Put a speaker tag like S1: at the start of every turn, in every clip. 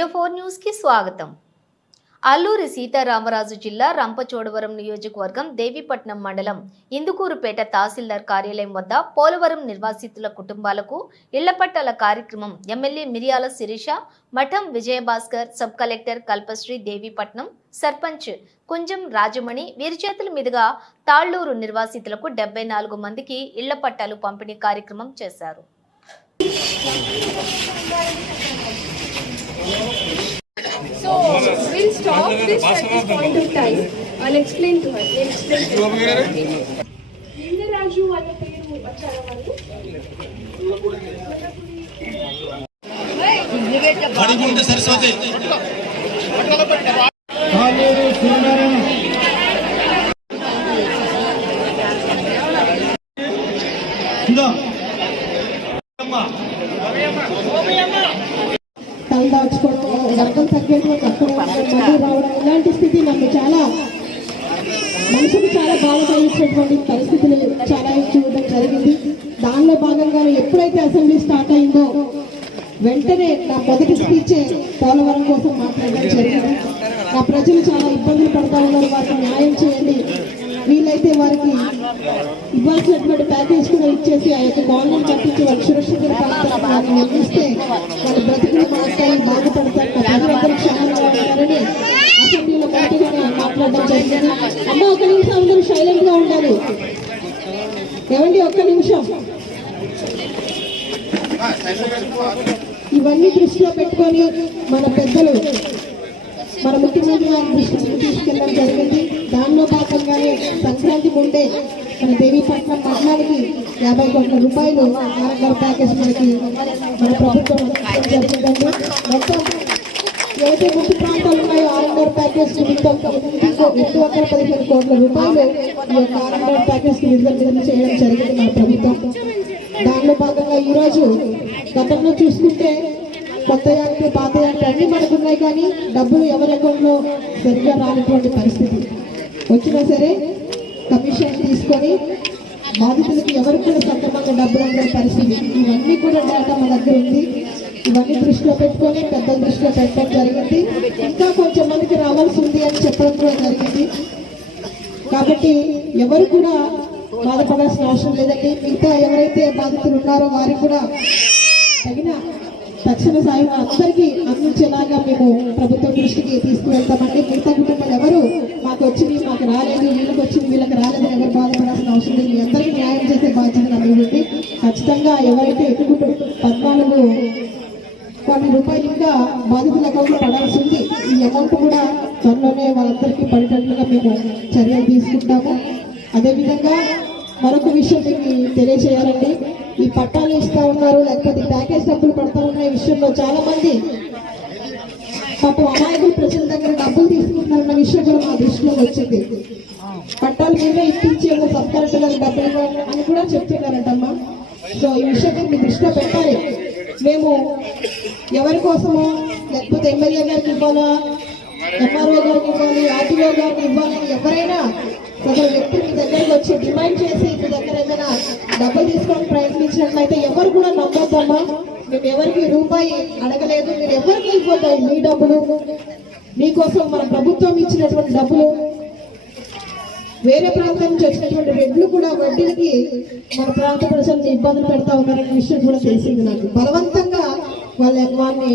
S1: Today four న్యూస్కి స్వాగతం. అల్లూరి సీతారామరాజు జిల్లా రంపచోడవరం నియోజకవర్గం దేవీపట్నం మండలం ఇందుకూరుపేట తహసీల్దార్ కార్యాలయం వద్ద పోలవరం నిర్వాసితుల కుటుంబాలకు ఇళ్ళ పట్టాల కార్యక్రమం MLA Miriyala Sirisha Matham Vijayabhaskar sub collector Kalpashree Devipatnam sarpanch Kunjam Rajamani వీరి చేతుల మీదుగా తాళ్ళూరు నిర్వాసితులకు డెబ్బై నాలుగు మందికి ఇళ్ళ పట్టాలు పంపిణీ కార్యక్రమం చేశారు.
S2: Stop at this point of time. I'll explain to her. I'll explain to her. Lingaraju వాళ్ళ పేరు వచ్చారా వాళ్ళు
S3: అడుగుంట సరస్వతి
S4: కాలేరు సూర్యనారాయణ
S3: ఇందా
S5: తల దాచుకోవడం రక్తం తగ్గేటువంటి అక్కడ మళ్ళీ రావడం ఇలాంటి స్థితి నన్ను చాలా మనసుకు చాలా బాధ కలిగించినటువంటి పరిస్థితులు చాలా చూడడం జరిగింది. దానిలో భాగంగా ఎప్పుడైతే అసెంబ్లీ స్టార్ట్ అయిందో వెంటనే నా మొదటి స్పీచ్ పోలవరం కోసం మాట్లాడడం జరిగింది. నా ప్రజలు చాలా ఇబ్బందులు పడతా ఉన్నారు వారికి న్యాయం చేయండి. వీలైతే వారికి ఇవ్వాల్సినటువంటి ప్యాకేజ్ కూడా ఇచ్చేసి ఆ యొక్క కాలనీ కట్టించి వాళ్ళ సురక్షిత ప్రాంతాలకు వారిని నిర్మిస్తే వాళ్ళ బ్రతుకులు మారుతాయి ఇవన్నీ దృష్టిలో పెట్టుకొని మన పెద్దలు మన ముఖ్యమంత్రి గారి దృష్టికి తీసుకెళ్ళడం జరిగింది. దానిలో భాగంగానే సంక్రాంతి ముందే మన దేవీపట్నం పట్టణానికి యాభై కోట్ల రూపాయలు ఆరోగ్య ప్యాకేజ్ మనకి మన ప్రభుత్వం జరిగిందండి మొత్తం ఏదైతే ముఖ్య ప్రాంతాలు ఉన్నాయో ఆరోగ్య ప్యాకేజ్ నిమిత్తం ఇంకో వందల పదిహేను కోట్ల రూపాయలు ఈ యొక్క ఆరోగ్య ప్యాకేజ్కి విడుదల చేయడం జరిగింది మన ప్రభుత్వం. దానిలో భాగంగా ఈరోజు గతంలో చూసుకుంటే కొత్త యాక్ట్ పాత యాక్ట్ అన్ని మనకు ఉన్నాయి కానీ డబ్బులు ఎవరి అకౌంట్లో సరిగ్గా రానటువంటి పరిస్థితి. వచ్చినా సరే కమిషన్ తీసుకొని బాధితులకి ఎవరికి కూడా సక్రమంగా డబ్బులు అందే పరిస్థితి. ఇవన్నీ కూడా డేటా మన దగ్గర ఉంది. ఇవన్నీ దృష్టిలో పెట్టుకొని పెద్దల దృష్టిలో పెట్టడం జరిగింది. ఇంకా కొంచెం మందికి రావాల్సి ఉంది అని చెప్పడం కూడా జరిగింది. కాబట్టి ఎవరు కూడా బాధపడాల్సిన అవసరం లేదండి. ఇంకా ఎవరైతే బాధితులు ఉన్నారో వారికి కూడా తగిన తక్షణ సాయం అందరికీ అందించేలాగా మేము ప్రభుత్వం దృష్టికి తీసుకువెళ్తామండి. మిగతా కుటుంబాలు ఎవరు మాకు వచ్చింది మాకు రాలేదు వీళ్ళకి వచ్చింది వీళ్ళకి రాలేదు ఎవరు బాధపడాల్సిన అవసరం లేదు. అందరికీ న్యాయం చేసే బాధ్యత నా ఖచ్చితంగా ఎవరైతే ఎటుకుంటూ పద్నాలుగు కొన్ని రూపాయలు ఇంకా బాధితుల అకౌంట్లో పడాల్సి ఉంది ఈ అమౌంట్ కూడా త్వరలోనే వాళ్ళందరికీ పడేటట్లుగా మేము చర్యలు తీసుకుంటాము. అదేవిధంగా మరొక విషయం మీకు తెలియజేయాలండి ఈ పట్టాలు ఇస్తూ ఉన్నారు లేకపోతే ప్యాకేజ్ డబ్బులు పడతా ఉన్న విషయంలో చాలా మంది పాపం అమాయకులు ప్రజల దగ్గర డబ్బులు తీసుకుంటున్నారన్న విషయం కూడా మా దృష్టిలో వచ్చింది. పట్టాలు మేమే ఇప్పించేమో సబ్ కలెక్టర్ డబ్బులు అని కూడా చెప్తున్నారంటమ్మా. సో ఈ విషయం మీరు మీ దృష్టిలో పెట్టాలి. మేము ఎవరి కోసమో లేకపోతే ఎమ్మెల్యే గారికి ఇవ్వాలా ఎంఆర్ఓ గారికి ఇవ్వాలి ఆర్టీఓ గారికి ఇవ్వాలని ఎవరైనా ఒక వ్యక్తి మీ దగ్గరకు వచ్చి డిమాండ్ చేసి మీ దగ్గర ఏదైనా డబ్బులు తీసుకొని ప్రయత్నించినట్లయితే ఎవరు కూడా నమ్మొద్దమ్మా. మేము ఎవరికి రూపాయి అడగలేదు. మీరు ఎవరికి ఇవ్వద్దు మీ డబ్బులు. మీకోసం మన ప్రభుత్వం ఇచ్చినటువంటి డబ్బులు. వేరే ప్రాంతం నుంచి వచ్చినటువంటి రెడ్లు కూడా వడ్డీలకి మన ప్రాంత ప్రజలను ఇబ్బందులు పెడతా ఉన్నారనే విషయం కూడా తెలిసింది నాకు. బలవంతంగా వాళ్ళ వాళ్ళని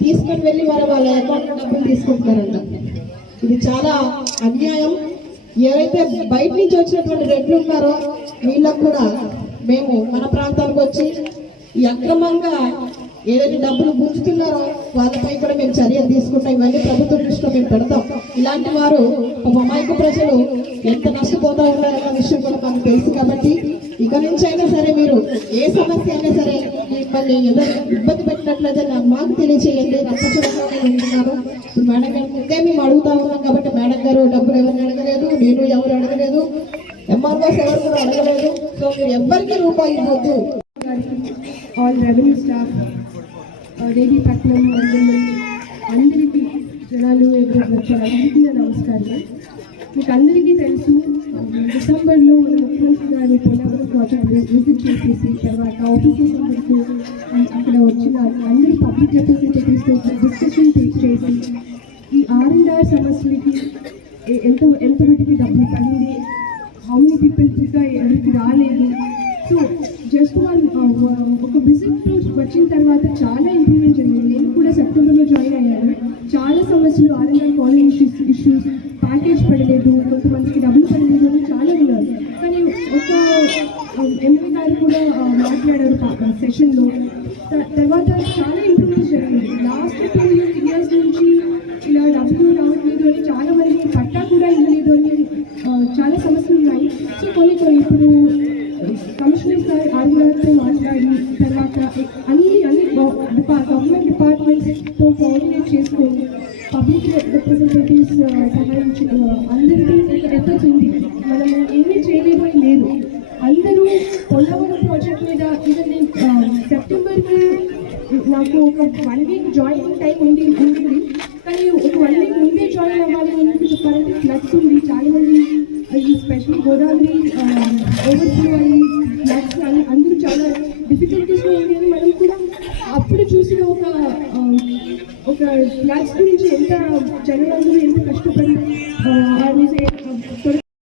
S5: తీసుకొని వెళ్ళి వారు వాళ్ళ అకౌంట్ డబ్బులు తీసుకుంటున్నారంట. ఇది చాలా అన్యాయం. ఎవరైతే బయట నుంచి వచ్చినటువంటి రెడ్లు ఉన్నారో వీళ్ళకు కూడా మేము మన ప్రాంతానికి వచ్చి ఈ అక్రమంగా ఏదైతే డబ్బులు గుంజుతున్నారో వాళ్ళపై కూడా మేము చర్యలు తీసుకుంటాం. ఇవన్నీ ప్రభుత్వం దృష్టిలో మేము పెడతాం. ఇలాంటి వారు ఒక అమాయక ప్రజలు ఎంత నష్టపోతా ఉన్నారన్న విషయం కూడా మనకు తెలుసు కాబట్టి ఇక నుంచి అయినా సరే మీరు ఏ సమస్య అయినా సరే మిమ్మల్ని ఎవరు ఇబ్బంది పెట్టినట్లయితే నాకు మాకు తెలియచేయండి. నమ్మచూడగానే ఇప్పుడు మేడం గారు ముందే మేము అడుగుతా ఉన్నాం కాబట్టి మేడం గారు డబ్బులు ఎవరిని అడగలేదు నేను ఎవరు అడగలేదు ఎంఆర్ఓస్ ఎవరు కూడా అడగలేదు. సో మీరు ఎవరికి రూపాయి ఇవ్వద్దు.
S2: ఆల్ రెవెన్యూ స్టాఫ్ దేవీపట్నం అందరికీ జనాలు ఎవరు వచ్చారు? అందరికీ నమస్కారం మీకు అందరికీ తెలుసు డిసెంబర్లో మన ముఖ్యమంత్రి గారు పోలవరం ప్రాజెక్ట్ విజిట్ చేసేసి తర్వాత ఆఫీసెస్ అందరికీ అక్కడ వచ్చిన అందరి పబ్లిక్ రిప్రజెంటేటివ్స్తో డిస్కషన్ సమస్యలకి సమస్యకి ఎంత ఎంత మటుకి డబ్బులు తగ్గింది హౌ మెనీ పీపుల్ ఇంకా ఎవరికి రాలేదు. సో జస్ట్ వన్ ఒక విజిట్ వచ్చిన తర్వాత చాలా ఇంప్రూవ్మెంట్ జరిగింది. నేను కూడా సెప్టెంబర్లో జాయిన్ సెషన్లో తర్వాత చాలా ఇంప్రూవ్మెంట్ జరిగింది. లాస్ట్ టూ ఇయర్స్ నుంచి ఇలా డబ్బులు రావట్లేదు అని చాలా మంది పట్టా కూడా ఇవ్వలేదు అని చాలా సమస్యలు ఉన్నాయి. సో కొన్ని ఇప్పుడు కమిషనర్ సార్ ఆర్గాతో మాట్లాడి తర్వాత అన్ని అన్ని గవర్నమెంట్ డిపార్ట్మెంట్స్తో కోఆర్డినేట్ చేసుకొని పబ్లిక్ రిప్రజెంటేటివ్స్ సహాయం అందరికీ ఒక ఎఫర్ట్స్ ఉంది. మనం ఏమీ చేయలేమని లేదు. అందరూ పొల్లవరం ప్రాజెక్ట్ మీద ఈవెన్ నేను సెప్టెంబర్కి నాకు ఒక వన్ వీక్ జాయినింగ్ టైం ఉండి ఉంటుంది కానీ ఒక వన్ వీక్ ముందే జాయిన్ అవ్వాలి ఎందుకు చెప్పాలంటే ఫ్లడ్స్ ఉంది. చాలా మంది ఈ స్పెషల్ గోదావరి ఓవర్ఫ్లో అని ఫ్లడ్స్ అని అందరూ చాలా డిఫికల్టీస్లో ఉంది అని మనం కూడా అప్పుడు చూసిన ఒక ఒక ఫ్లడ్స్ గురించి ఎంత జనాలందరూ ఎంత కష్టపడి ఆ, ఆ రోజు